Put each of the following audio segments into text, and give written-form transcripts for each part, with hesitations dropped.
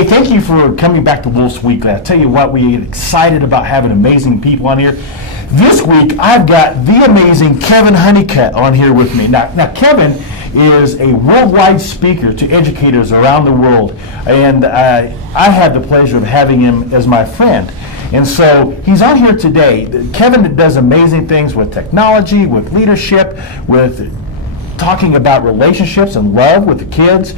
Hey, thank you for coming back to Woolf Weekly. I tell you what, we get excited about having amazing people on here. This week, I've got the amazing Kevin Honeycutt on here with me. Now Kevin is a worldwide speaker to educators around the world, and I had the pleasure of having him as my friend. And so he's on here today. Kevin does amazing things with technology, with leadership, with talking about relationships and love with the kids.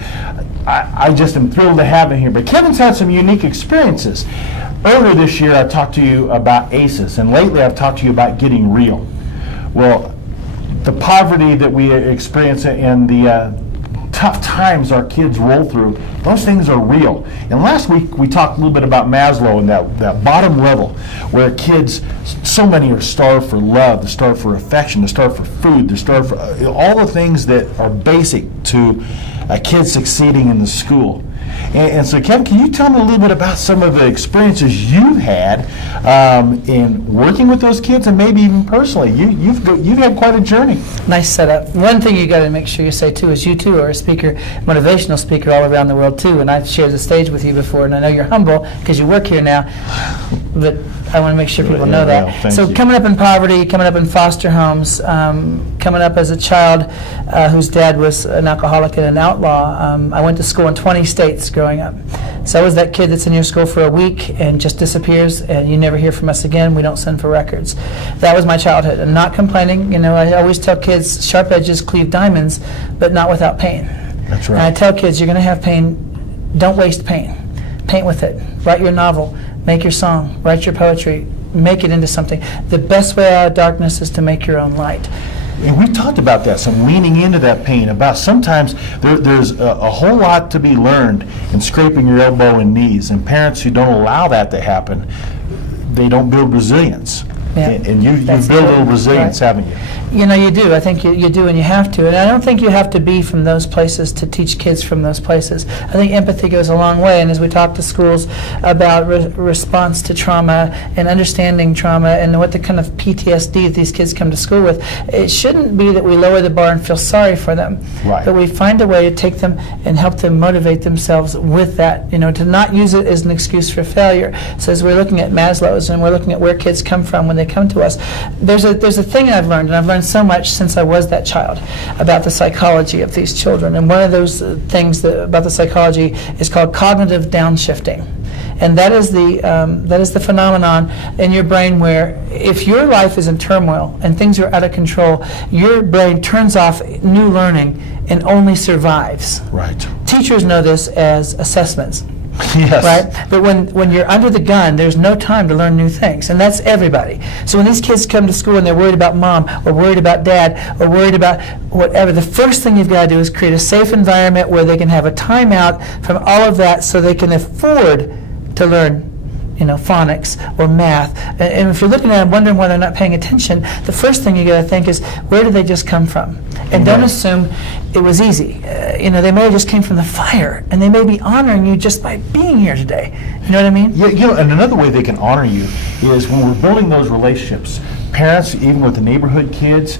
I just am thrilled to have him here. But Kevin's had some unique experiences. Earlier this year, I talked to you about ACEs, and lately I've talked to you about getting real. Well, the poverty that we experience and the tough times our kids roll through, those things are real. And last week we talked a little bit about Maslow and that bottom level where kids, so many are starved for love, they're starved for affection, they're starved for food, they're starved for all the things that are basic to kids succeeding in the school. And so, Kevin, can you tell me a little bit about some of the experiences you've had in working with those kids, and maybe even personally? You've had quite a journey. Nice setup. One thing you got to make sure you say too is you too are a speaker, motivational speaker all around the world too. And I've shared the stage with you before, and I know you're humble because you work here now. But I want to make sure people know that. Well, so coming up in poverty, coming up in foster homes, coming up as a child whose dad was an alcoholic and an outlaw. I went to school in 20 states growing up. So I was that kid that's in your school for a week and just disappears, and you never hear from us again. We don't send for records. That was my childhood. I'm not complaining. You know, I always tell kids, sharp edges cleave diamonds, but not without pain. That's right. And I tell kids, you're going to have pain. Don't waste pain. Paint with it. Write your novel. Make your song. Write your poetry. Make it into something. The best way out of darkness is to make your own light. And we've talked about that, some leaning into that pain, about sometimes there's a whole lot to be learned in scraping your elbow and knees. And parents who don't allow that to happen, they don't build resilience. Yeah. And you've built a little resilience, right. Haven't you? You know, you do. I think you do, and you have to. And I don't think you have to be from those places to teach kids from those places. I think empathy goes a long way. And as we talk to schools about response to trauma and understanding trauma and what the kind of PTSD these kids come to school with, it shouldn't be that we lower the bar and feel sorry for them. Right. But we find a way to take them and help them motivate themselves with that, you know, to not use it as an excuse for failure. So as we're looking at Maslow's and we're looking at where kids come from when they come to us, there's a thing I've learned, and I've learned so much since I was that child, about the psychology of these children. And one of those things about the psychology is called cognitive downshifting. And that is the phenomenon in your brain where if your life is in turmoil and things are out of control, your brain turns off new learning and only survives. Right. Teachers know this as assessments. Yes. Right? But when you're under the gun, there's no time to learn new things, and that's everybody. So when these kids come to school and they're worried about mom, or worried about dad, or worried about whatever, the first thing you've got to do is create a safe environment where they can have a timeout from all of that so they can afford to learn, you know, phonics or math. And if you're looking at them wondering why they're not paying attention, the first thing you got to think is, where did they just come from? And don't assume it was easy. You know, they may have just came from the fire, and they may be honoring you just by being here today. You know what I mean? Yeah, you know, and another way they can honor you is when we're building those relationships. Parents, even with the neighborhood kids,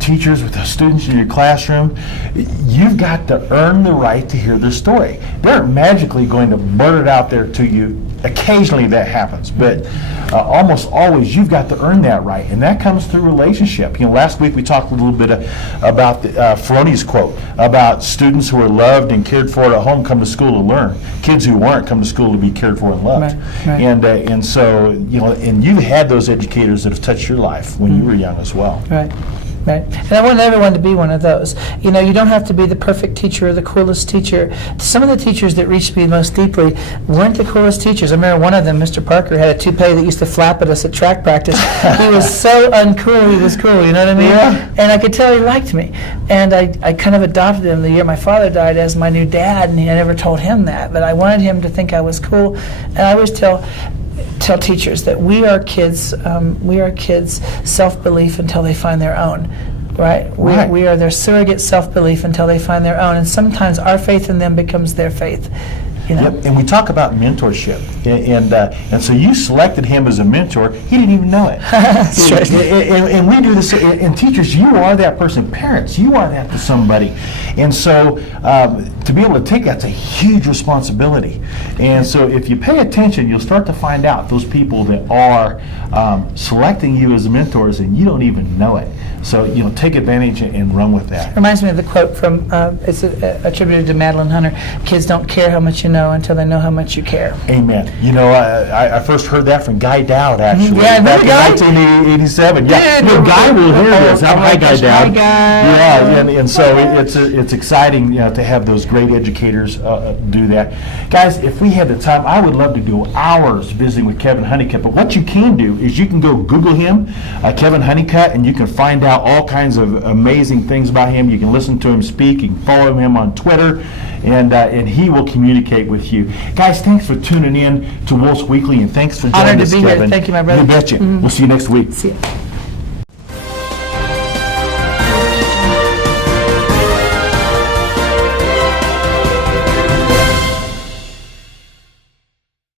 teachers with the students in your classroom, you've got to earn the right to hear their story. They aren't magically going to blurt it out there to you. Occasionally that happens, but almost always you've got to earn that right, and that comes through relationship. You know, last week we talked a little bit about Filoni's quote about students who are loved and cared for at home come to school to learn. Kids who weren't come to school to be cared for and loved. Right. And so, you know, and you've had those educators that have touched your life when you were young as well. Right. Right. And I want everyone to be one of those. You know, you don't have to be the perfect teacher or the coolest teacher. Some of the teachers that reached me most deeply weren't the coolest teachers. I remember one of them, Mr. Parker, had a toupee that used to flap at us at track practice. He was so uncool, he was cool, you know what I mean? Yeah. And I could tell he liked me. And I kind of adopted him the year my father died as my new dad, and I never told him that. But I wanted him to think I was cool. And I always tell teachers that we are kids' self-belief until they find their own. Right? We are their surrogate self-belief until they find their own, and sometimes our faith in them becomes their faith. you know. Yep, and we talk about mentorship, and so you selected him as a mentor. He didn't even know it. That's right. And we do this. And teachers, you are that person. Parents, you are that to somebody. And so to be able to take that's a huge responsibility. And so if you pay attention, you'll start to find out those people that are selecting you as mentors, and you don't even know it. So take advantage and run with that. Reminds me of the quote from, it's attributed to Madeline Hunter, kids don't care how much you know until they know how much you care. Amen. I first heard that from Guy Dowd, actually, Yeah, back in Guy? 1987. Yeah, Yeah, Guy will hear this. Hi, Guy Dowd. Hi, Guy. Yeah, and so it's exciting, to have those great educators do that. Guys, if we had the time, I would love to do hours visiting with Kevin Honeycutt. But what you can do is you can go Google him, Kevin Honeycutt, and you can find out all kinds of amazing things about him. You can listen to him speak. You can follow him on Twitter, and he will communicate with you. Guys, thanks for tuning in to Wolf's Weekly, and thanks for joining Honored to us, be here. Kevin. Thank you, my brother. You betcha. We'll see you next week. See ya.